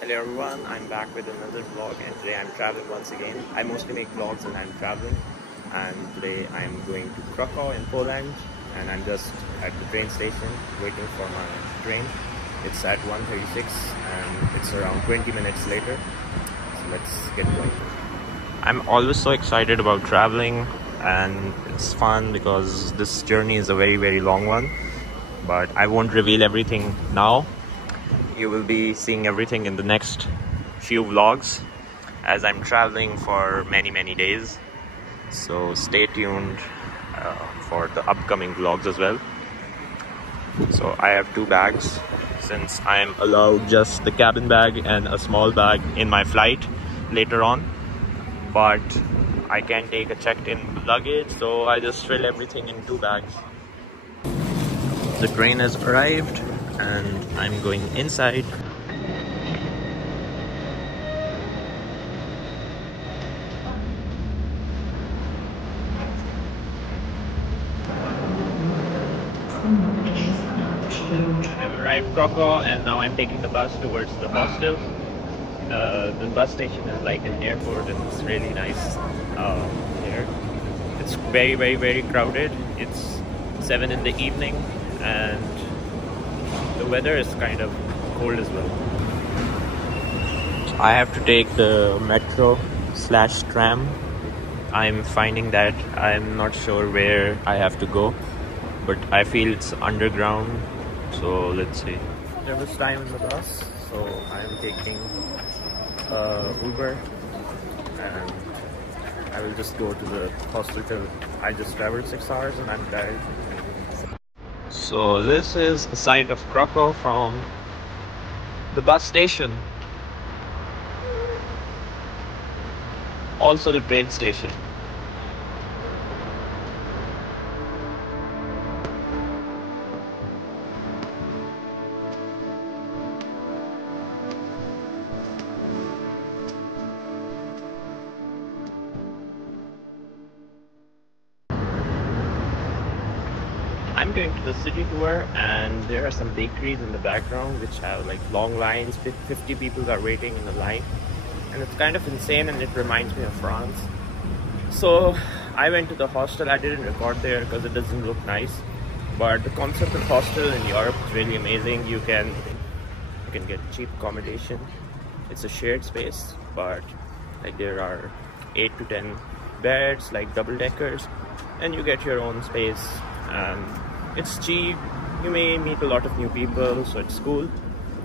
Hello everyone, I'm back with another vlog and today I'm traveling once again. I mostly make vlogs when I'm traveling, and today I'm going to Krakow in Poland, and I'm just at the train station waiting for my train. It's at 1:36 and it's around 20 minutes later, so let's get going. I'm always so excited about traveling and it's fun because this journey is a very long one, but I won't reveal everything now. You will be seeing everything in the next few vlogs as I'm traveling for many days, so stay tuned for the upcoming vlogs as well. So I have two bags since I am allowed just the cabin bag and a small bag in my flight later on, but I can take a checked-in luggage, so I just fill everything in two bags. The train has arrived and I'm going inside. I've arrived in Krakow and now I'm taking the bus towards the hostel. The bus station is like an airport and it's really nice here. It's very crowded. It's 7 in the evening and the weather is kind of cold as well. I have to take the metro / tram. I'm finding that I'm not sure where I have to go, but I feel it's underground, so let's see. There was time in the bus, so I'm taking Uber and I will just go to the hospital. I just traveled 6 hours and I'm tired. So this is a side of Krakow from the bus station. Also the train station. I'm going to the city tour and there are some bakeries in the background which have like long lines. 50 people are waiting in the line and it's kind of insane and it reminds me of France. So I went to the hostel. I didn't record there because it doesn't look nice, but the concept of hostel in Europe is really amazing. You can get cheap accommodation. It's a shared space, but like there are 8 to 10 beds, like double deckers, and you get your own space and it's cheap. You may meet a lot of new people, so it's cool.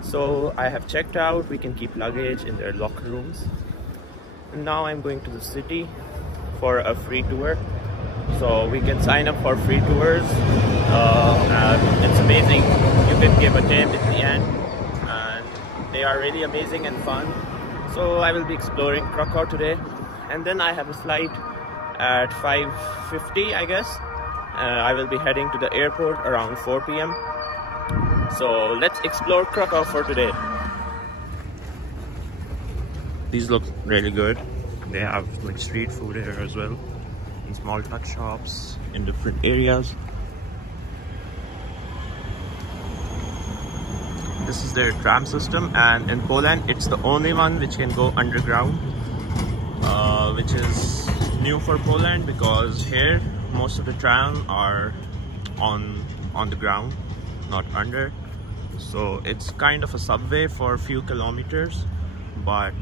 So I have checked out. We can keep luggage in their locker rooms. And now I'm going to the city for a free tour. So we can sign up for free tours. And it's amazing. You can give a tip at the end and they are really amazing and fun. So I will be exploring Krakow today, and then I have a flight at 5:50, I guess. I will be heading to the airport around 4 p.m. So let's explore Krakow for today. These look really good. They have like street food here as well, and small tuck shops in different areas. This is their tram system, and in Poland it's the only one which can go underground, which is new for Poland because here most of the tram are on the ground, not under. So it's kind of a subway for a few kilometers, but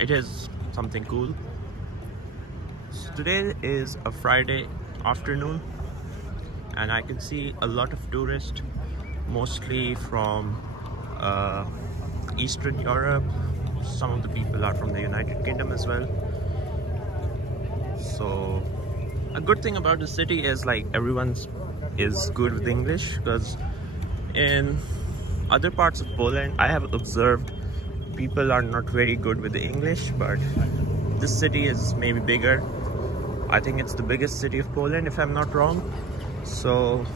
it is something cool. So today is a Friday afternoon and I can see a lot of tourists, mostly from Eastern Europe. Some of the people are from the United Kingdom as well. So a good thing about the city is like everyone is good with English, because in other parts of Poland I have observed people are not very good with the English, but this city is maybe bigger. I think it's the biggest city of Poland if I'm not wrong, so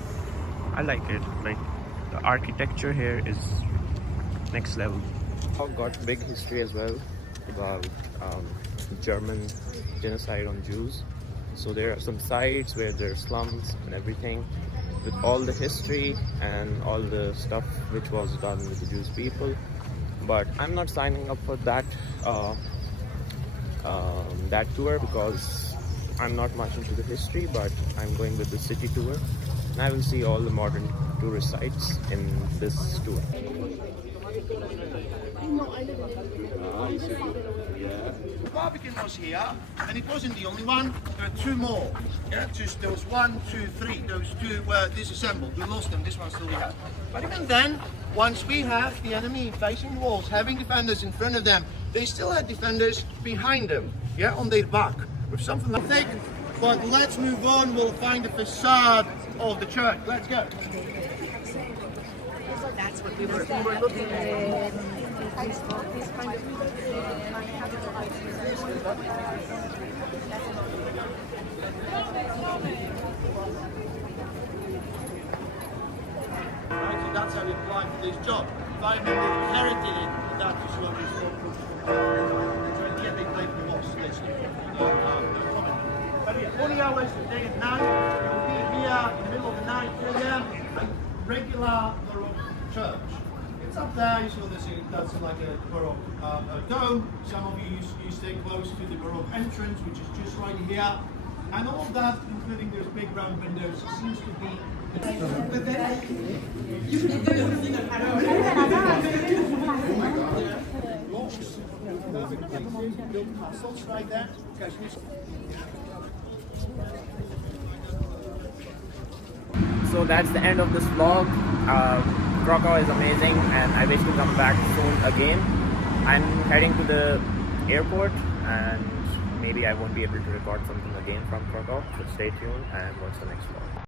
I like it. Like the architecture here is next level. I've got big history as well about German genocide on Jews. So there are some sites where there are slums and everything, with all the history and all the stuff which was done with the Jewish people. but I'm not signing up for that that tour because I'm not much into the history, but I'm going with the city tour and I will see all the modern tourist sites in this tour. Barbican was here, and it wasn't the only one. There are two more. Yeah, there was 1, 2, 3. Those two were disassembled. We lost them. This one still we have. But even then, once we have the enemy facing walls, having defenders in front of them, they still had defenders behind them. Yeah, on their back with something like thick. But let's move on. We'll find the facade of the church. Let's go. That's what we were looking at. That's how we applied for this job. If I remember inherited it, that is what we thought. Yeah, they played for the boss, literally. But yeah, 40 hours a day and night. You'll be here in the middle of the night, 3 a.m. Regular Baroque church. It's up there, you saw this, that's like a Baroque dome. Some of you stay close to the Baroque entrance, which is just right here. And all of that, including those big round windows, seems to be built castles right there. So that's the end of this vlog. Krakow is amazing and I wish to come back soon again. I'm heading to the airport and maybe I won't be able to record something again from Krakow, so stay tuned and watch the next vlog.